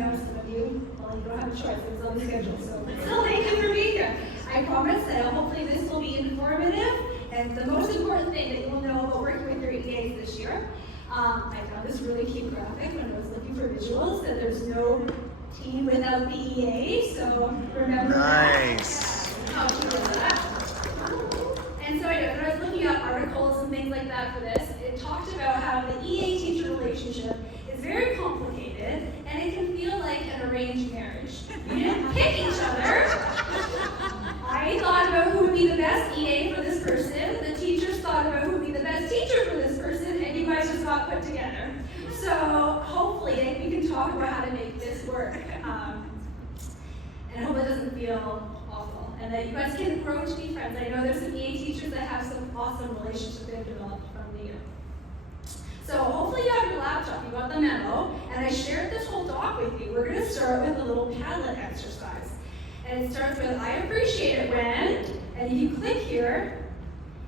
know some of you, well, you don't have a choice, it's on the schedule, so still thank you for being here. I promise that hopefully this will be informative, and the most important thing that you will know about working with your EAs this year. I found this really cute graphic when I was looking for visuals, that there's no team without the EA, so remember Nice. that. How cute is that? And so anyway, when I was looking up articles and things like that for this, it talked about how the EA-teacher relationship is very complicated, and it can feel like an arranged marriage. You didn't pick each other. I thought about who would be the best EA for this person, the teachers thought about who would be the best teacher for this person, and you guys just got put together. So hopefully we can talk about how to make this work. And I hope it doesn't feel awful, and that you guys can grow to be friends. I know there's some EA teachers that have some awesome relationships they've developed from the year. So hopefully you have your laptop, you got the memo, and I shared this whole doc with you. We're going to start with a little Padlet exercise. And it starts with, I appreciate it when, and if you click here,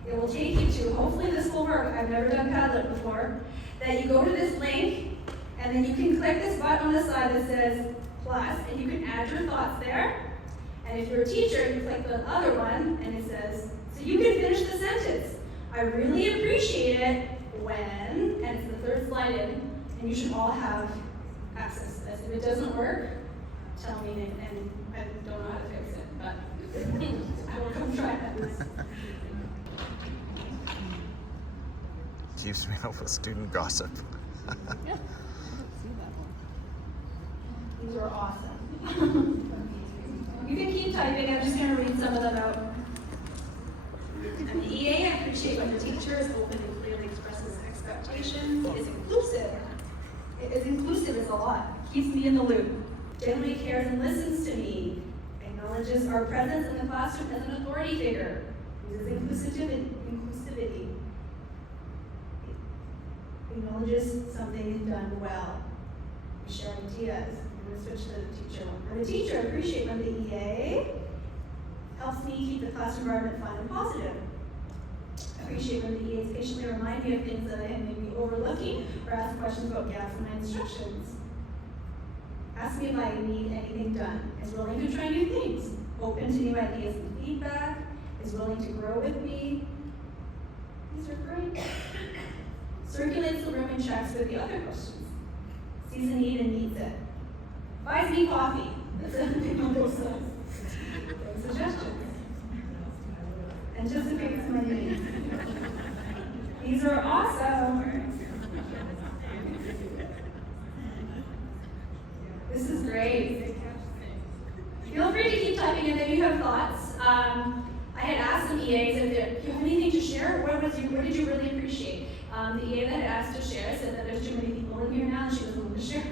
it will take you to, hopefully this will work, I've never done Padlet before, that you go to this link, and then you can click this button on the side that says plus, and you can add your thoughts there. And if you're a teacher, you click the other one, and it says, so you can finish the sentence. I really appreciate it when, and it's the third slide in, and you should all have access to this. If it doesn't work, tell me, and I don't know how to fix it, but I will come try that. Keeps me up with student gossip. Yeah. These are awesome. You can keep typing, I'm just going to read some of them out. And the EA, I appreciate when the teacher is open and clearly expresses expectations, is inclusive. It is inclusive is a lot. Keeps me in the loop. Generally cares and listens to me. Acknowledges our presence in the classroom as an authority figure. Uses inclusivity. Acknowledges something done well. We share ideas. I'm going to switch to the teacher one. I'm a teacher. I appreciate when the EA helps me keep the class environment fun and positive. I appreciate when the EAs patiently remind me of things that I may be overlooking or ask questions about gaps in my instructions. Ask me if I need anything done. Is willing to try new things. Open to new ideas and feedback. Is willing to grow with me. These are great. Circulates the room and checks with the other questions. Sees a need and meets it. Buys me coffee. That's a big one of those suggestions. Anticipates my needs. These are awesome. This is great. Feel free to keep typing in if you have thoughts. I had asked some EAs if you have anything to share. What did you really appreciate? The EA that had asked to share said that there's too many people in here now and she was willing to share.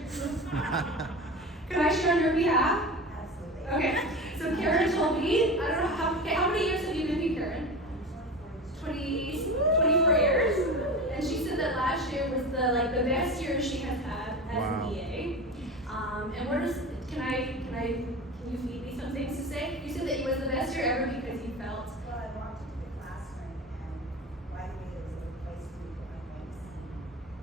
Could I share on your behalf? Absolutely. Okay. So Karen told me, I don't know how many years have you been here, Karen? 24 years. And she said that last year was the best year she has had as an EA. And can you feed me some things to say? You said that it was the best year ever because you felt. Well, I walked into the classroom and right away there was a little place for me to put my things,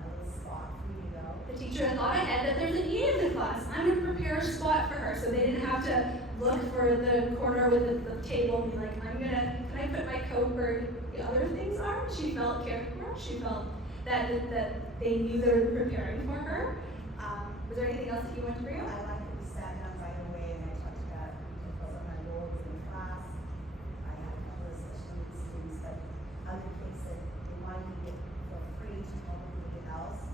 a little spot for me to go. The teacher had thought ahead that there's an EA in the class. I'm going to prepare a spot for her so they didn't have to look for the corner with the table and be like, can I put my coat where the other things are? She felt cared for. She felt that they knew they were preparing for her. Was there anything else that you wanted to bring up? I like that we sat down right away and I talked about because of my role in the class. I had a couple of special needs students, but other kids that they wanted me to feel free to talk with anybody else,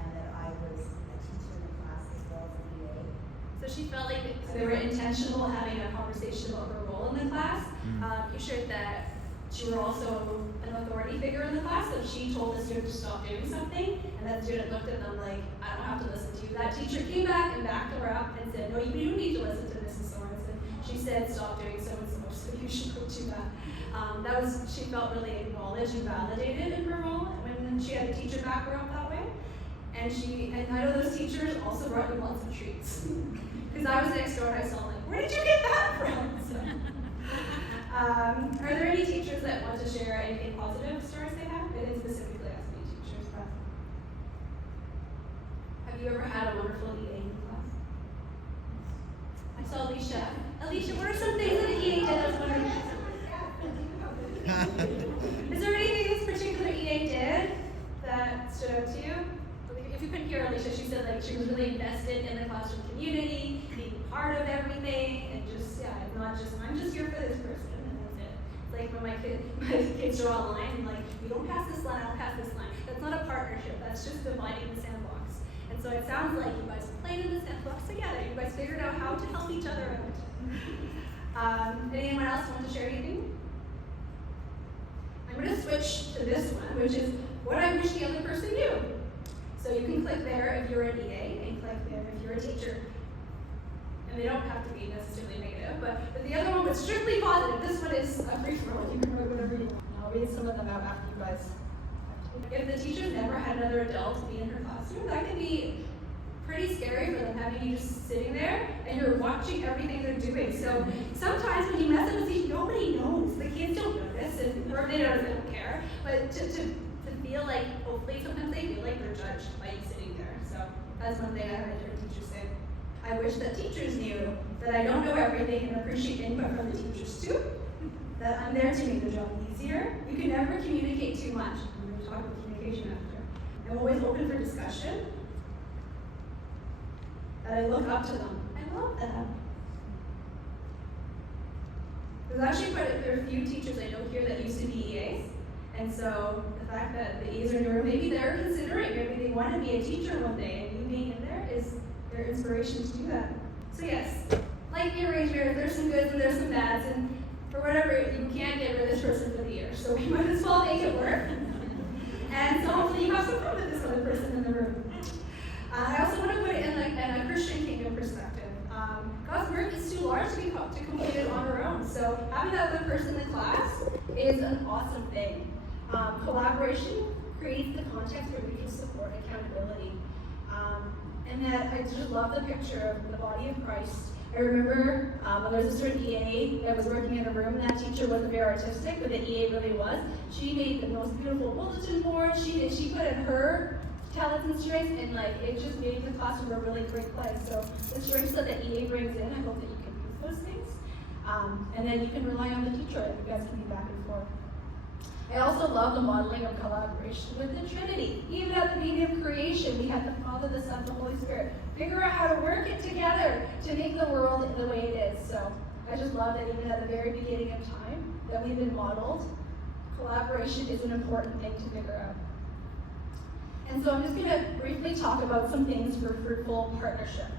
and that I was a teacher in the class as well as an EA. So she felt like they were intentional having a conversation about her role in the class. You shared that you were also an authority figure in the class, so she told the student to stop doing something, and that student looked at them like, I don't have to listen to you. That teacher came back and backed her up and said, no, you do need to listen to Mrs. Sorensen. She said, stop doing so-and-so, so you should go do that. She felt really acknowledged and validated in her role when she had a teacher back her up that way. And I know those teachers also brought you lots of treats. Because I was next door and I saw like, where did you get that from? So, are there any teachers that want to share anything positive stories they have? I didn't specifically ask any teachers, but have you ever had a wonderful EA in class? I saw Alicia. Alicia, what are some things that EA did? I was wondering. Is there anything this particular EA did that stood out to you? If you couldn't hear Alicia, she said like she was really invested in the classroom community, being part of everything, and just I'm just here for this person, and that's it. It's like when my kids draw a line, and like, you don't pass this line, I'll pass this line. That's not a partnership, that's just dividing the sandbox. And so it sounds like you guys played in the sandbox together. You guys figured out how to help each other out. Anyone else want to share anything? I'm going to switch to this one, which is what I wish the other person knew. So you can click there if you're an EA, and click there if you're a teacher. And they don't have to be necessarily negative, but the other one was strictly positive. This one is a free for all. You can write whatever you want. I'll read some of them out after you guys. If the teacher's never had another adult be in her classroom, that can be pretty scary for them, having you just sitting there and you're watching everything they're doing. So sometimes when you mess up with these, nobody knows. The kids don't notice, or they don't care. But to feel like, hopefully sometimes they feel like they're judged by you sitting there. So that's one thing I heard their teachers say. I wish that teachers knew that I don't know everything and appreciate input from the teachers too. That I'm there to make the job easier. You can never communicate too much. We're going to talk about communication after. I'm always open for discussion. That I look up to them. I love that. There's actually quite a few teachers I know here that used to be EAs. And so the fact that the EAs are in your room, maybe they're considering, maybe they want to be a teacher one day, and you being in there is their inspiration to do that. So yes, like the arrangement, there's some goods and there's some bads, and for whatever, you can't get rid of this person for the year. So we might as well make it work. And so hopefully you have some fun with this other person in the room. I also want to put it in a Christian kingdom perspective. God's work is too large to complete it on our own. So having that other person in the class is an awesome thing. Collaboration creates the context where we can support accountability. And that I just love the picture of the body of Christ. I remember when there was a certain EA that was working in a room, and that teacher wasn't very artistic, but the EA really was. She made the most beautiful bulletin board. She put in her talents and strengths, and it just made the classroom a really great place. So the strengths that the EA brings in, I hope that you can use those things. And then you can rely on the teacher, and you guys can be back and forth. I also love the modeling of collaboration with the Trinity. Even at the beginning of creation, we had the Father, the Son, the Holy Spirit. Figure out how to work it together to make the world the way it is. So I just love that even at the very beginning of time, that we've been modeled. Collaboration is an important thing to figure out. And so I'm just going to briefly talk about some things for fruitful partnership.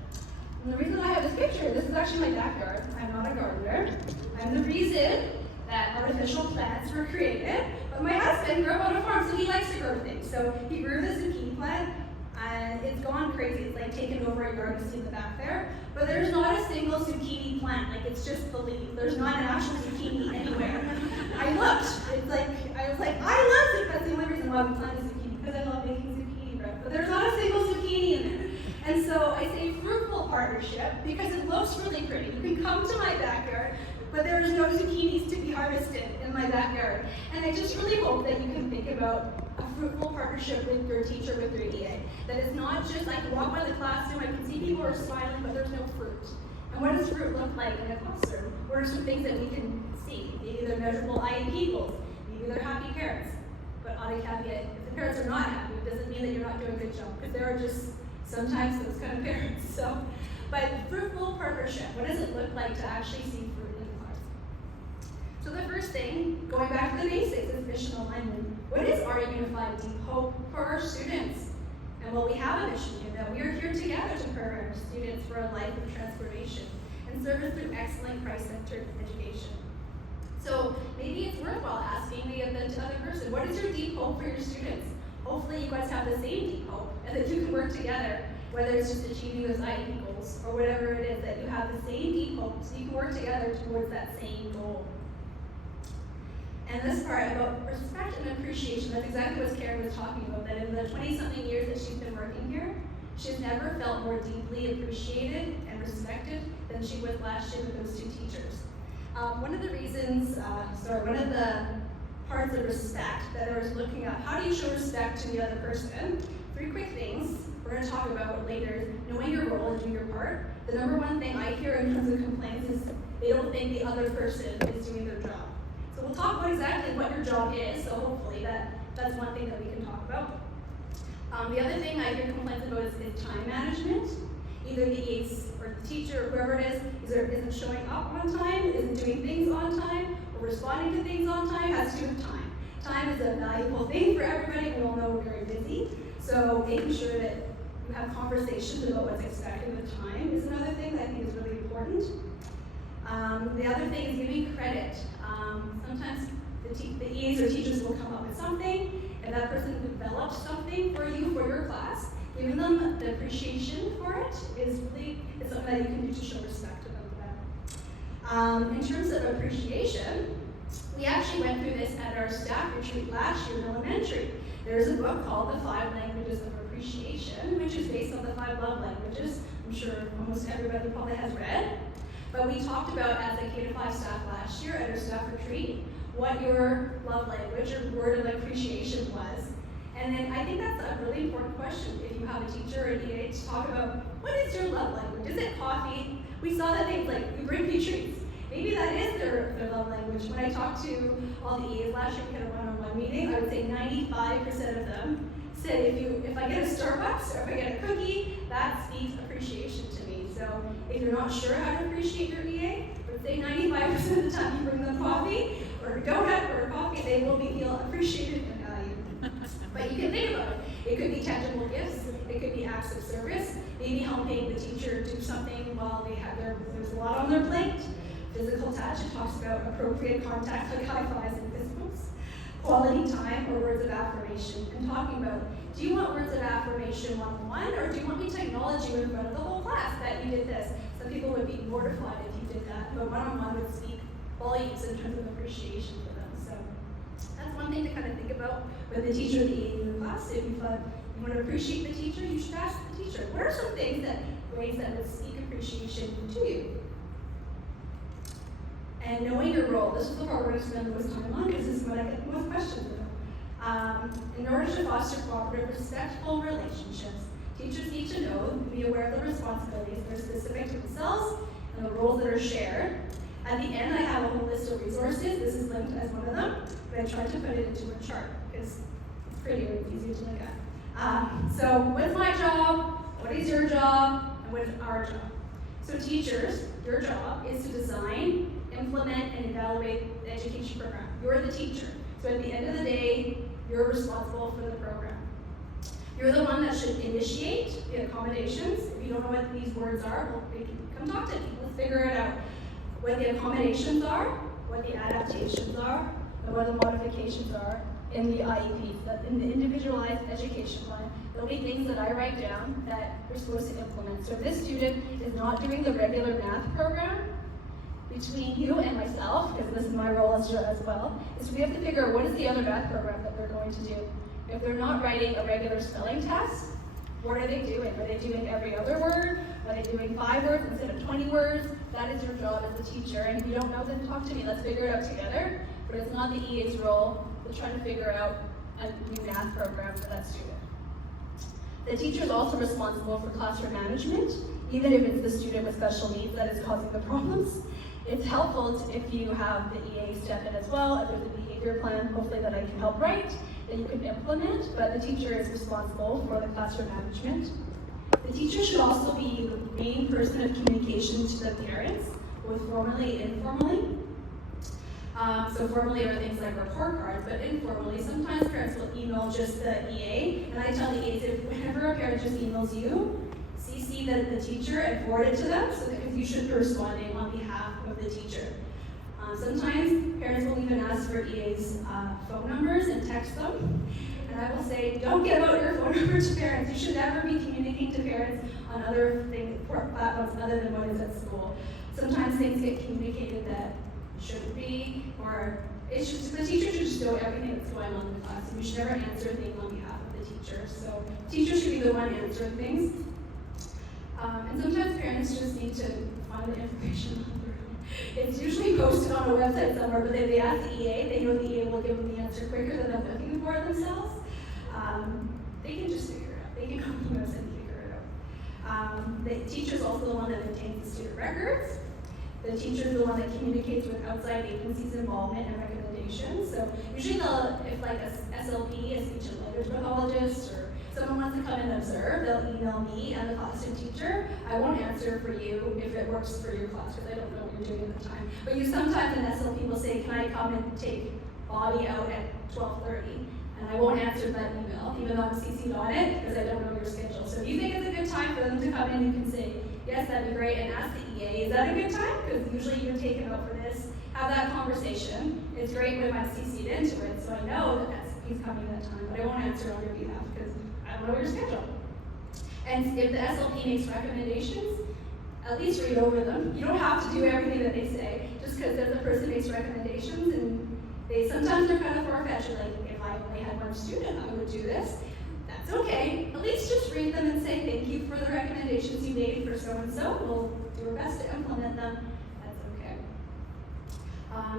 And the reason I have this picture, this is actually my backyard. I'm not a gardener. I'm the reason that artificial plants were created. But my husband grew up on a farm, so he likes to grow things. So he grew this zucchini plant, and it's gone crazy. It's like taken over a yard, you see in the back there. But there's not a single zucchini plant. It's just the leaf. There's not an actual zucchini anywhere. I looked. I was like, I love it. That's the only reason why we planted zucchini, because I love making zucchini bread. But there's not a single zucchini in there. And so I say fruitful partnership because it looks really pretty. You can come to my backyard, but there is no zucchinis to be harvested in my backyard. And I just really hope that you can think about a fruitful partnership with your teacher, with your EA. That it's not just like you walk by the classroom, I can see people are smiling, but there's no fruit. And what does fruit look like in a classroom? What are some things that we can see? Maybe they're measurable IEP goals. Maybe they're happy parents. But on a caveat, if the parents are not happy, it doesn't mean that you're not doing a good job, because there are just sometimes those kind of parents. But fruitful partnership, what does it look like to actually see fruit in the class? So the first thing, going back to the basics, is mission alignment. What is our unified deep hope for our students? And well, we have a mission here, that we are here together to prepare our students for a life of transformation and service through excellent Christ-centered education. So maybe it's worthwhile asking the other person, what is your deep hope for your students? Hopefully you guys have the same deep hope, and that you can work together, whether it's just achieving those IEP goals or whatever it is, that you have the same deep hope, so you can work together towards that same goal. And this part about respect and appreciation, that's exactly what Karen was talking about, that in the 20-something years that she's been working here, she's never felt more deeply appreciated and respected than she was last year with those two teachers. One of the parts of respect that I was looking at, how do you show respect to the other person? 3 quick things we're going to talk about later: knowing your role and do your part, the number one thing I hear in terms of complaints is they don't think the other person is doing their job. So we'll talk about exactly what your job is, so hopefully that's one thing that we can talk about. The other thing I hear complaints about is time management. Either the EAs or the teacher, whoever it is, either isn't showing up on time, isn't doing things on time, or responding to things on time, has to do with time. Time is a valuable thing for everybody. We all know we're very busy. So making sure that you have conversations about what's expected with time is another thing that I think is really important. The other thing is giving credit. Sometimes the EAs or teachers will come up with something, and that person developed something for you for your class. Giving them the appreciation for it is something that you can do to show respect about them. In terms of appreciation, we actually went through this at our staff retreat last year in elementary. There's a book called The 5 Languages of Appreciation, which is based on the 5 love languages. I'm sure almost everybody probably has read. But we talked about, as a K-5 staff last year at our staff retreat, what your love language or word of appreciation was. And then I think that's a really important question if you have a teacher or an EA to talk about, what is your love language? Is it coffee? We saw that things like, we bring you treats. Maybe that is their love language. When I talked to all the EAs last year, we had a one-on-one meeting, I would say 95% of them said if I get a Starbucks or if I get a cookie, that speaks appreciation to me. So if you're not sure how to appreciate your EA, I would say 95% of the time you bring them coffee or a donut or a coffee, they will feel appreciated and valued. But you can think about it. It could be tangible gifts, it could be acts of service, maybe helping the teacher do something while there's a lot on their plate. Physical touch, it talks about appropriate contact like high fives and fist bumps. Quality time or words of affirmation. And talking about, do you want words of affirmation one-on-one, or do you want me to acknowledge you in front of the whole class that you did this? Some people would be mortified if you did that, but one-on-one would speak volumes in terms of appreciation for them. So that's one thing to kind of think about with the teacher or the EA in the class. If you want to appreciate the teacher, you should ask the teacher, what are some ways that would speak appreciation to you? And knowing your role, this is the part where I spend the most time on because this is what I get the most questions about. In order to foster cooperative, respectful relationships, teachers need to know and be aware of the responsibilities that are specific to themselves and the roles that are shared. At the end, I have a whole list of resources. This is linked as one of them, but I tried to put it into a chart because it's prettier and easier to look at. So what's my job? What is your job? And what is our job? So teachers, your job is to design, implement, and evaluate the education program. You're the teacher. So at the end of the day, you're responsible for the program. You're the one that should initiate the accommodations. If you don't know what these words are, well, come talk to me. Let's figure it out. What the accommodations are, what the adaptations are, and what the modifications are in the IEP, in the individualized education plan. There'll be things that I write down that we're supposed to implement. So if this student is not doing the regular math program, between you and myself, because this is my role as well, is we have to figure out what is the other math program that they're going to do. If they're not writing a regular spelling test, what are they doing? Are they doing every other word? Are they doing 5 words instead of 20 words? That is your job as a teacher. And if you don't know, then talk to me. Let's figure it out together. But it's not the EA's role to try to figure out a new math program for that student. The teacher is also responsible for classroom management, even if it's the student with special needs that is causing the problems. It's helpful if you have the EA step in as well. If there's a behavior plan, hopefully that I can help write, that you can implement, but the teacher is responsible for the classroom management. The teacher should also be the main person of communication to the parents, both formally and informally. So formally are things like report cards, but informally, sometimes parents will email just the EA, and I tell the EAs, if whenever a parent just emails you, CC the teacher and forward it to them, so that you should be responding on behalf of the teacher. Sometimes parents will even ask for EA's phone numbers and text them. And I will say, don't give out your phone number to parents. You should never be communicating to parents on other platforms other than what is at school. Sometimes things get communicated that shouldn't be, or the teacher should just know everything that's going on in the class. And you should never answer things on behalf of the teacher. So teachers should be the one answering things. And sometimes parents just need to find the information on their own. It's usually posted on a website somewhere, but if they ask the EA, they know the EA will give them the answer quicker than them looking for it themselves. They can just figure it out. They can come to us and figure it The teacher is also the one that maintains the student records. The teacher is the one that communicates with outside agencies' involvement and recommendations. So usually if like a SLP, a speech and language pathologist, or someone wants to come and observe, they'll email me and the classroom teacher. I won't answer for you if it works for your class, because I don't know what you're doing at the time. But sometimes an SLP will say, can I come and take Bobby out at 12:30? And I won't answer that email, even though I'm CC'd on it, because I don't know your schedule. So if you think it's a good time for them to come in, you can say, yes, that'd be great, and ask the EA, is that a good time? Because usually you're taken out for this. Have that conversation. It's great when I'm CC'd into it, so I know that he's coming that time, but I won't answer on your behalf because I don't know your schedule. And if the SLP makes recommendations, at least read over them. You don't have to do everything that they say, just because the person makes recommendations, and sometimes they're kind of far-fetched, like, if I only had one student, I would do this. That's okay. At least just read them and say thank you for the recommendations you made for so-and-so. We'll do our best to implement them. That's okay.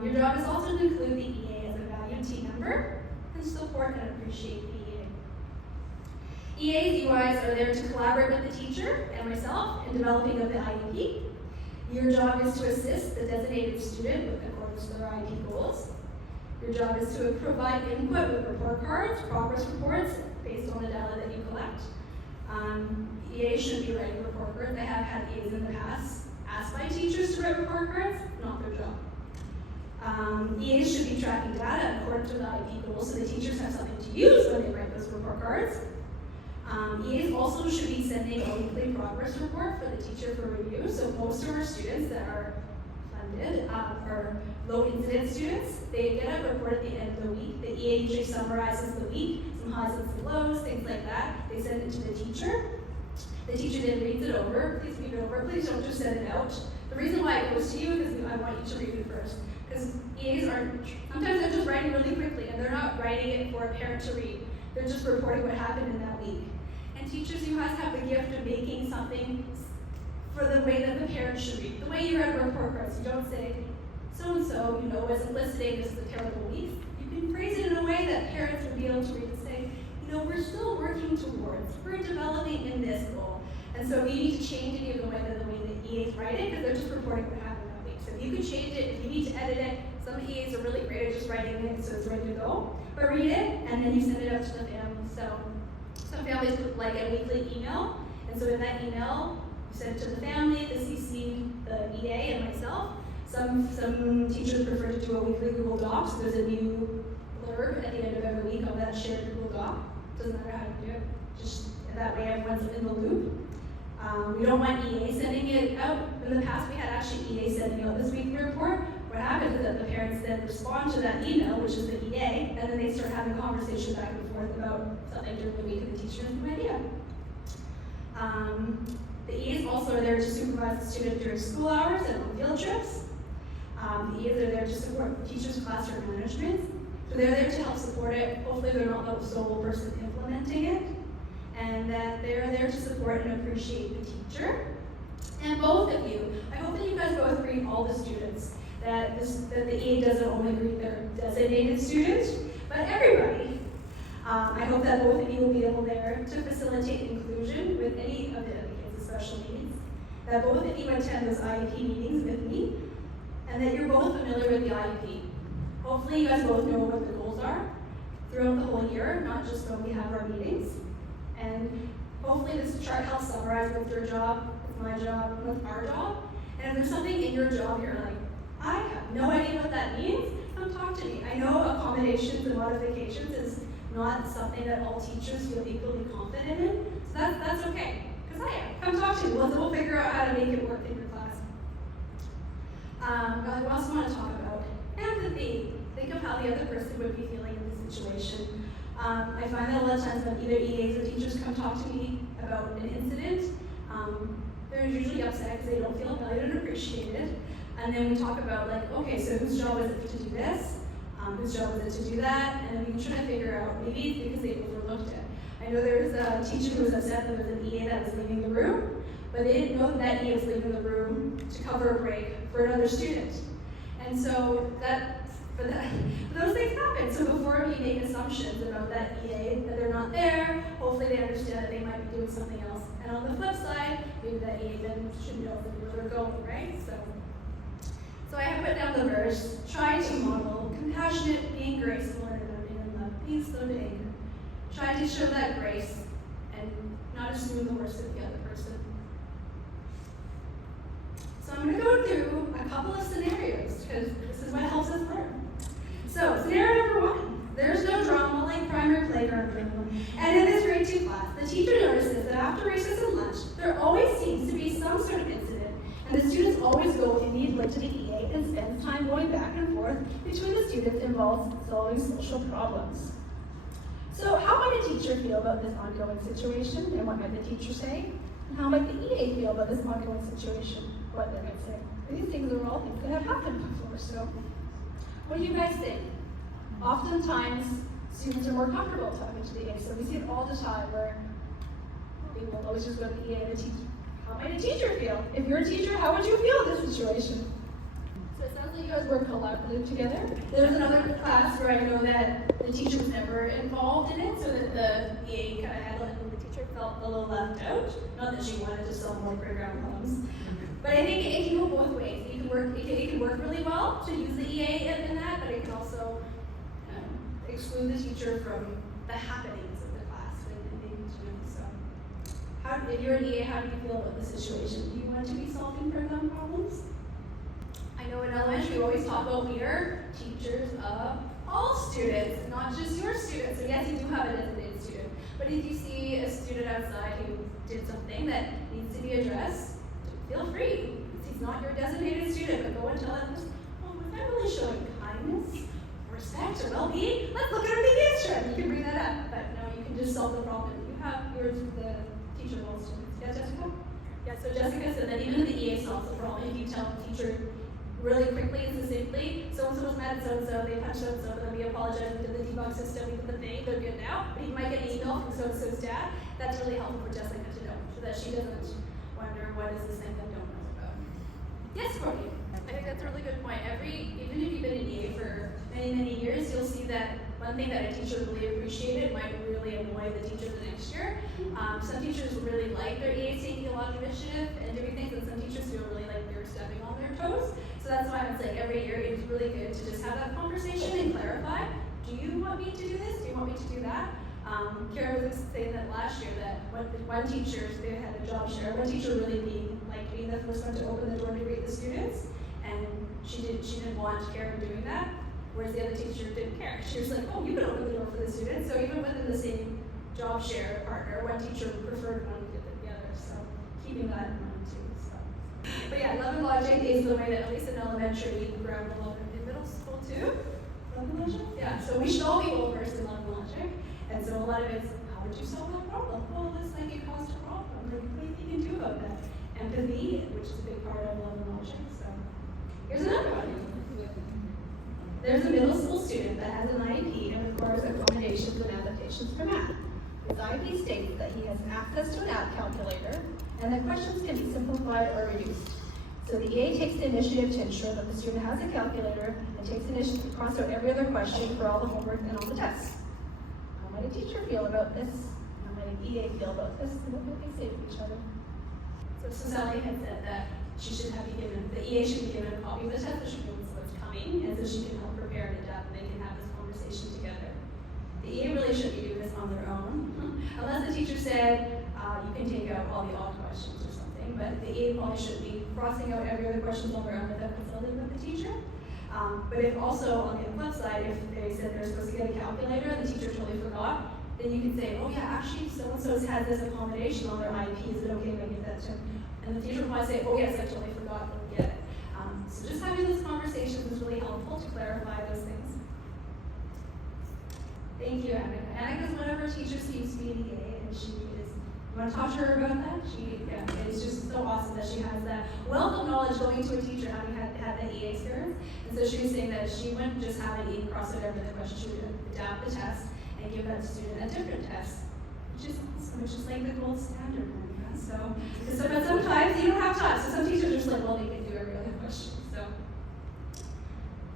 Your job is also to include the EA as a valued team member and support and appreciate the EA. EA's UIs are there to collaborate with the teacher and myself in developing of the IEP. Your job is to assist the designated student with accordance to their IEP goals. Your job is to provide input with report cards, progress reports, based on the data that you collect. EAs should be writing report cards. I have had EAs in the past asked by teachers to write report cards, not their job. EAs should be tracking data according to the IEP goals, so the teachers have something to use when they write those report cards. EAs also should be sending a weekly progress report for the teacher for review. So most of our students that are funded are low incident students. They get a report at the end of the week. The EA usually summarizes the week, some highs and some lows, things like that. They send it to the teacher. The teacher then reads it over. Please read it over. Please don't just send it out. The reason why it goes to you is because I want you to read it first. Because EAs sometimes they're just writing really quickly and they're not writing it for a parent to read. They're just reporting what happened in that week. And teachers, you guys have the gift of making something for the way that the parents should read. The way you write report cards, you don't say, so-and-so, wasn't listening, this is a terrible week. You can phrase it in a way that parents would be able to read and say, we're still working towards, we're developing in this goal. And so you need to change any of the way that EAs write it, because they're just reporting what happened that week. So if you can change it, if you need to edit it, some EAs are really great at just writing it so it's ready to go. But read it, and then you send it out to the family. So some families would like a weekly email, and so in that email, you send it to the family, the CC, the EA, and myself. Some teachers prefer to do a weekly Google Doc, so there's a new blurb at the end of every week on that shared Google Doc. Doesn't matter how to do it, just that way everyone's in the loop. We don't want EA sending it out. In the past, we had actually EA sending out this weekly report. What happens is that the parents then respond to that email, which is the EA, and then they start having conversation back and forth about something during the week, and the teacher has no idea. The EAs also are there to supervise the student during school hours and on field trips. The EAs are there to support the teacher's classroom management. So they're there to help support it. Hopefully they're not the sole person implementing it. And that they're there to support and appreciate the teacher. And both of you, I hope that you guys both greet all the students. That the EA doesn't only greet their designated students, but everybody. I hope that both of you will be able there to facilitate inclusion with any of the kids with special needs. That both of you attend those IEP meetings with me, and that you're both familiar with the IEP. Hopefully you guys both know what the goals are throughout the whole year, not just when we have our meetings. And hopefully this chart helps summarize with your job, with my job, with our job. And if there's something in your job you're like, I have no idea what that means, come talk to me. I know accommodations and modifications is not something that all teachers feel equally confident in, so that's okay, because I am. Come talk to me, we'll figure out how to make it work in your class. I also want to talk about empathy. Think of how the other person would be feeling in this situation. I find that a lot of times when either EAs or teachers come talk to me about an incident, they're usually upset because they don't feel valued and appreciated. And then we talk about okay, so whose job is it to do this? Whose job is it to do that? And then we can try to figure out, maybe it's because they overlooked it. I know there was a teacher who was upset that there was an EA that was leaving the room, but they didn't know that EA was leaving the room to cover a break for another student. And so those things happen. So before we make assumptions about that EA, that they're not there, hopefully they understand that they might be doing something else. And on the flip side, maybe that EA then should know where they're going, right? So I have put down the verse, try to model compassionate, being graceful, and abounding in love, being slow to anger. Try to show that grace and not assume the worst of the other person. So I'm going to go through a couple of scenarios because this is what helps us learn. So scenario number 1, there's no drama like primary playground curriculum. And in this grade 2 class, the teacher notices that after recess and lunch, there always seems to be some sort of incident, and the students always go immediately to the EA and spend time going back and forth between the students involved solving social problems. So how might a teacher feel about this ongoing situation, and what might the teacher say? And how might the EA feel about this ongoing situation, what they might say? These things are all things that have happened before, so what do you guys think? Oftentimes, students are more comfortable talking to the EA, so we see it all the time where people always just go to the EA and the teacher. How might a teacher feel? If you're a teacher, how would you feel in this situation? So it sounds like you guys work collaboratively together. There was another class where I know that the teacher was never involved in it, so that the EA kind of handled it and the teacher felt a little left out. Not that she wanted to solve more playground problems. But I think it can go both ways. It can work really well to use the EA in that, but it can also exclude the teacher from the happenings of the class when they need to do so. If you're an EA, how do you feel about the situation? Do you want to be solving playground problems? I know in elementary we always talk about we are teachers of all students, not just your students. So yes, you do have a designated student. But if you see a student outside who did something that needs to be addressed, feel free. He's not your designated student, but go and tell him, oh, was that really showing kindness, respect, or well-being? Let's look at our behavior strength. You can bring that up. But no, you can just solve the problem. You have the teacher of all students. Yeah, Jessica? Yeah, so Jessica said that even if the EA solves the problem, if you tell the teacher really quickly and succinctly, so-and-so was mad at so-and-so, they punched so-and-so, but then we apologize, we did the debug system, we did the thing, they're good now. But you might get an email from so-and-so's dad. That's really helpful for Jessica to know, so that she doesn't wonder what is this thing that I don't know about. Yes, Courtney? I think that's a really good point. Even if you've been an EA for many, many years, you'll see that one thing that a teacher really appreciated might really annoy the teacher the next year. Some teachers really like their EAs taking a lot of initiative and doing things, and some teachers feel really like they're stepping on their toes. So that's why it's like every year it's really good to just have that conversation and clarify, do you want me to do this? Do you want me to do that? Karen was saying that last year that one teacher, they had a job share, one teacher really being the first one to open the door to greet the students, and she didn't want Karen doing that, whereas the other teacher didn't care. She was like, oh, you can open the door for the students. So even within the same job share partner, one teacher preferred one to get the other, so keeping that in mind too. So. But yeah, love and logic is the way that, at least in elementary, we ground a lot in middle school too. Love and logic? Yeah, so we should all be well versed in love and logic. And so a lot of it's, how would you solve that problem? Well, this like it caused a problem. Like, what do you can do about that? Empathy, which is a big part of love and logic. So here's another one. There's a middle school student that has an IEP and requires accommodations and adaptations for math. His IEP states that he has access to an app calculator and that questions can be simplified or reduced. So the EA takes the initiative to ensure that the student has a calculator and takes the initiative to cross out every other question for all the homework and all the tests. How might a teacher feel about this? How might an EA feel about this? And what can they say to each other? So Sally had said that the EA should be given a copy of the test so she knows what's coming, and so she can help prepare and adapt, and they can have this conversation together. The EA really shouldn't be doing this on their own, unless the teacher said you can take out all the odd questions or something, but the EA probably shouldn't be crossing out every other question on their own without consulting with the teacher. But if also, on the flip side, if they said they're supposed to get a calculator and the teacher totally forgot, then you can say, oh yeah, actually so-and-so has this accommodation on their IEP, is it okay if I give that to him? And the teacher will probably say, oh yes, I totally forgot, we'll get it. So just having those conversations is really helpful to clarify those things. Thank you, Annika. Annika's one of our teachers who used to be an EA, and she is, you want to talk to her about that? It's just so awesome that she has that wealth of knowledge going to a teacher having had that EA experience. And so she was saying that she wouldn't just have an EA cross out every other question, she would adapt the test and give that student a different test, which is awesome, which is like the gold standard. But sometimes you don't have time. So some teachers are just like, well, they can do every other question. So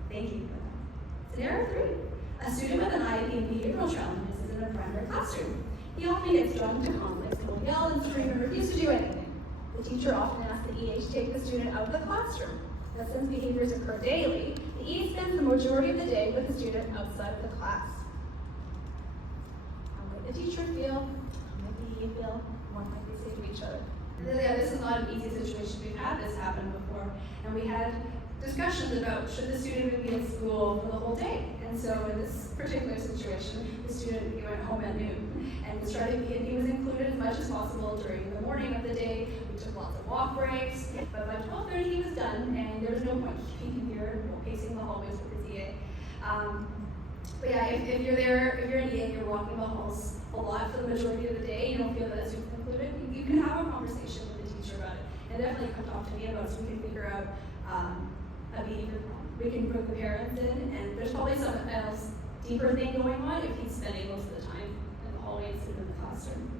thank you for that. Scenario 3. A student with an IEP and behavioral challenges is in a primary classroom. He often gets drawn into conflicts and will yell and scream and refuse to do anything. The teacher often asks the EA to take the student out of the classroom. But since behaviors occur daily, the EA spends the majority of the day with the student outside of the class. How might the teacher feel? How might the EA feel? What might they say to each other? Yeah, this is not an easy situation. We've had this happen before, and we had discussions about should the student be in school for the whole day. And so in this particular situation, the student went home at noon and was trying to be, and he was included as much as possible during the morning of the day. We took lots of walk breaks, but by 12:30 he was done, and there was no point keeping here, pacing the hallways with his EA. But yeah, if you're there, if you're an EA and you're walking the halls a lot for the majority of the day, you don't feel that it's included, you can have a conversation with the teacher about it. And definitely come talk to me about it so we can figure out a behavior problem. We can bring the parents in, and there's probably something else deeper thing going on if he's spending most of the time in the hallway instead of in the classroom.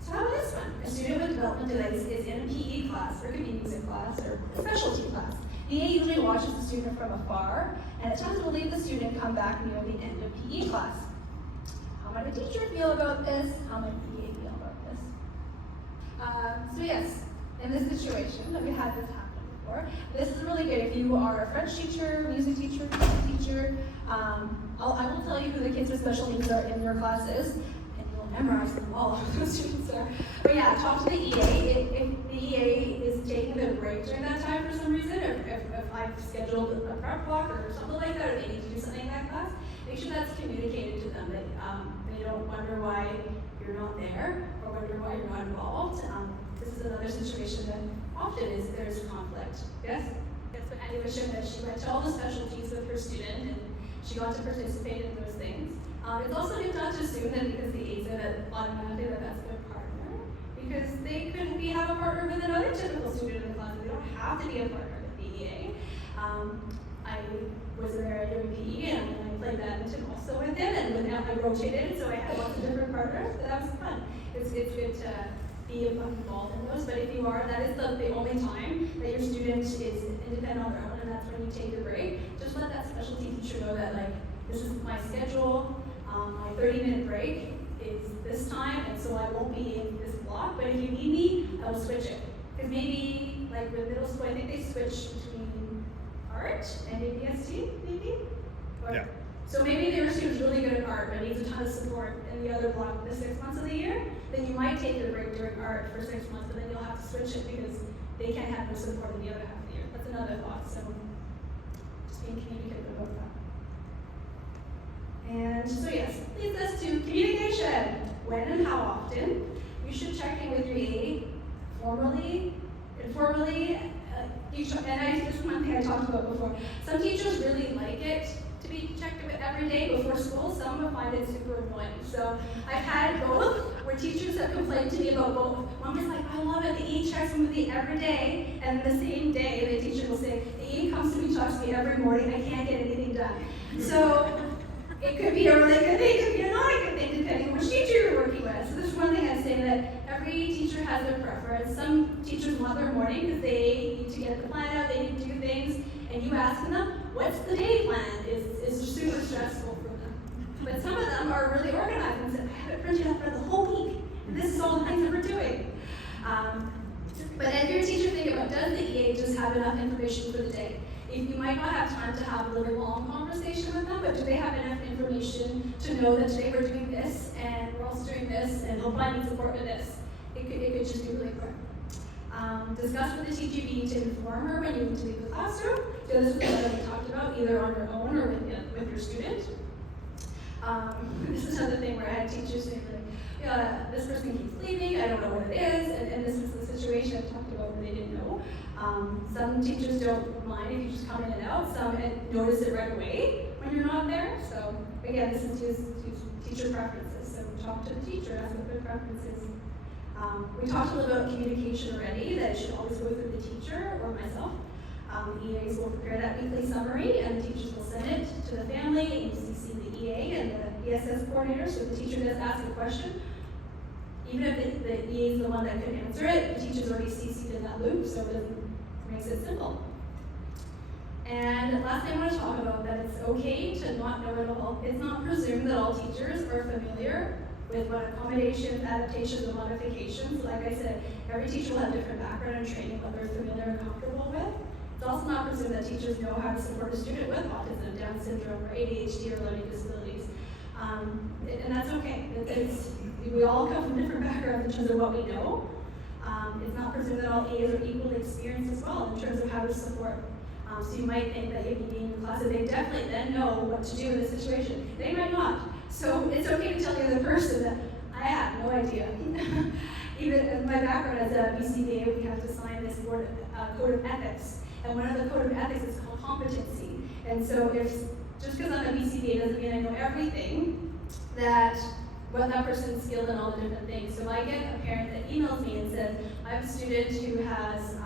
So how about this one? A student with development delays is in a PE class, or it could be music class, or a specialty class. The EA usually watches the student from afar, and at times will leave the student come back near the end of PE class. How might a teacher feel about this? How might the EA feel about this? So yes, in this situation, we had this happen before. This is really good if you are a French teacher, music teacher, teacher. I will tell you who the kids with special needs are in your classes, and you'll memorize them all, who those students are. But yeah, talk to the EA. If the EA is taking a break during that time for some reason, or if I've scheduled a prep block or something like that, or they need to do something in that class, make sure that's communicated to them, that they don't wonder why you're not there, or wonder why you're not involved. This is another situation that often there's conflict. Yes? Yes, but Annie was showing that she went to all the specialties with her student, and she got to participate in those things. It's also good not to assume that because the EA said that automatically that's their partner, because they could have a partner with another typical student in the class. They don't have to be a partner with the EA. I was there during PE, and I played badminton also with him, and with him I rotated, so I had lots of different partners, but that was fun. It's good to be involved in those, but if you are, that is the only time that your student is independent on their own, and that's when you take your break. Just let that specialty teacher know that, like, this is my schedule, my 30-minute break is this time, and so I won't be in this block, but if you need me, I will switch it. Because maybe, like with middle school, I think they switch between art and ABST, maybe? Or, Yeah. So maybe there are students really good at art but needs a ton of support in the other block the 6 months of the year, then you might take your break during art for 6 months, but then you'll have to switch it because they can't have no support in the other half of the year. That's another thought, so just being communicative about that. And so yes, leads us to communication. When and how often you should check in with your EA formally, informally. And this is one thing I talked about before. Some teachers really like it to be checked with every day before school. Some will find it super annoying. So I've had both, where teachers have complained to me about both. One was like, I love it, the EA checks in with me every day, and the same day the teacher will say, the EA comes to me, talks to me every morning, I can't get anything done. So it could be a really good thing, it could be not a good thing, depending on which teacher you're working with. So there's one thing I'd say, that every teacher has their preference. Some teachers love their morning because they need to get the plan out, they need to do things, and you ask them, what's the day plan? Is super stressful for them. But some of them are really organized and say, I have it printed out for the whole week, and this is all the things that we're doing. But if you're a teacher, think about, does the EA just have enough information for the day? If you might not have time to have a really long conversation with them, but do they have enough information to know that today we're doing this, and we're also doing this, and they'll probably need support with this? It could just be really quick. Discuss with the teacher if you need to inform her when you need to leave the classroom. So this is what we talked about, either on your own or with your student. This is another thing where I had teachers saying, like, yeah, this person keeps leaving, I don't know what it is, and this is the situation I talked about where they didn't know. Some teachers don't mind if you just come in and out, some notice it right away when you're not there. So again, this is just teacher preferences. So talk to the teacher, ask what their preference is. We talked a little about communication already, that it should always go through the teacher or myself. EAs will prepare that weekly summary, and the teachers will send it to the family, and you CC the EA and the ESS coordinator, so if the teacher does ask a question, even if the EA is the one that could answer it, the teacher's already CC'd in that loop, so it makes it simple. And last thing I want to talk about, that it's okay to not know it all. It's not presumed that all teachers are familiar with what accommodations, adaptations, and modifications. Like I said, every teacher will have different background and training, what they're familiar and comfortable with. It's also not presumed that teachers know how to support a student with autism, Down syndrome, or ADHD, or learning disabilities. And that's okay. We all come from different backgrounds in terms of what we know. It's not presumed that all A's are equally experienced as well in terms of how to support. So you might think that if you being in classes, they definitely then know what to do in this situation. They might not. So it's okay to tell the other person that I have no idea. Even in my background as a BCBA, we have to sign this code of ethics. And one of the code of ethics is called competency. And so just because I'm a BCBA doesn't mean I know everything what that person's skilled in all the different things. So if I get a parent that emails me and says, I have a student who has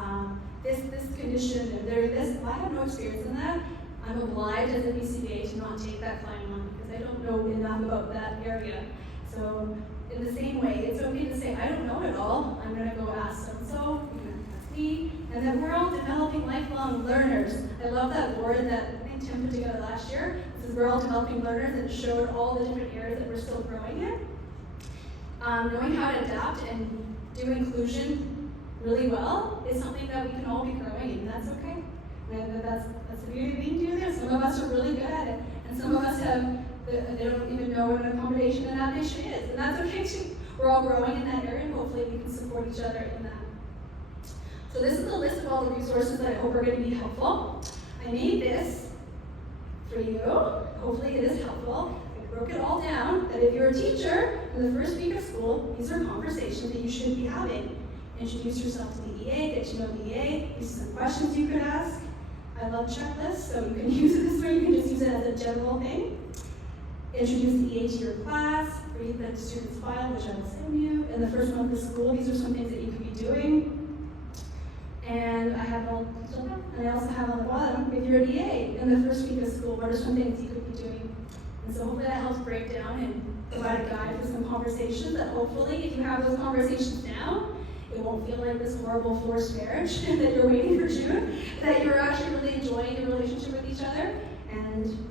this condition and they're this, if I have no experience in that, I'm obliged as a BCBA to not take that client on because I don't know enough about that area. So in the same way, it's okay to say, I don't know it all. I'm going to go ask so-and-so, you can ask me. And then we're all developing lifelong learners. I love that board that I think Tim put together last year. It says we're all developing learners, and it showed all the different areas that we're still growing in. Knowing how to adapt and do inclusion really well is something that we can all be growing in, and that's okay. And that's the beauty of being doing this. Some of us are really good at it, and some of us they don't even know what an accommodation and adaptation is, and that's okay too. We're all growing in that area, and hopefully we can support each other in that. So this is a list of all the resources that I hope are going to be helpful. I made this for you. Hopefully it is helpful. I broke it all down that if you're a teacher in the first week of school, these are conversations that you should be having. Introduce yourself to the EA, get to know the EA, these are some questions you could ask. I love checklists, so you can use it this way, you can just use it as a general thing. Introduce the EA to your class, read the student's file, which I will send you. In the first month of school, these are some things that you could be doing. And I also have on the bottom, if you're an EA in the first week of school, what are some things you could be doing? And so hopefully that helps break down and provide a guide for some conversations that hopefully, if you have those conversations now, it won't feel like this horrible forced marriage that you're waiting for June, that you're actually really enjoying the relationship with each other, and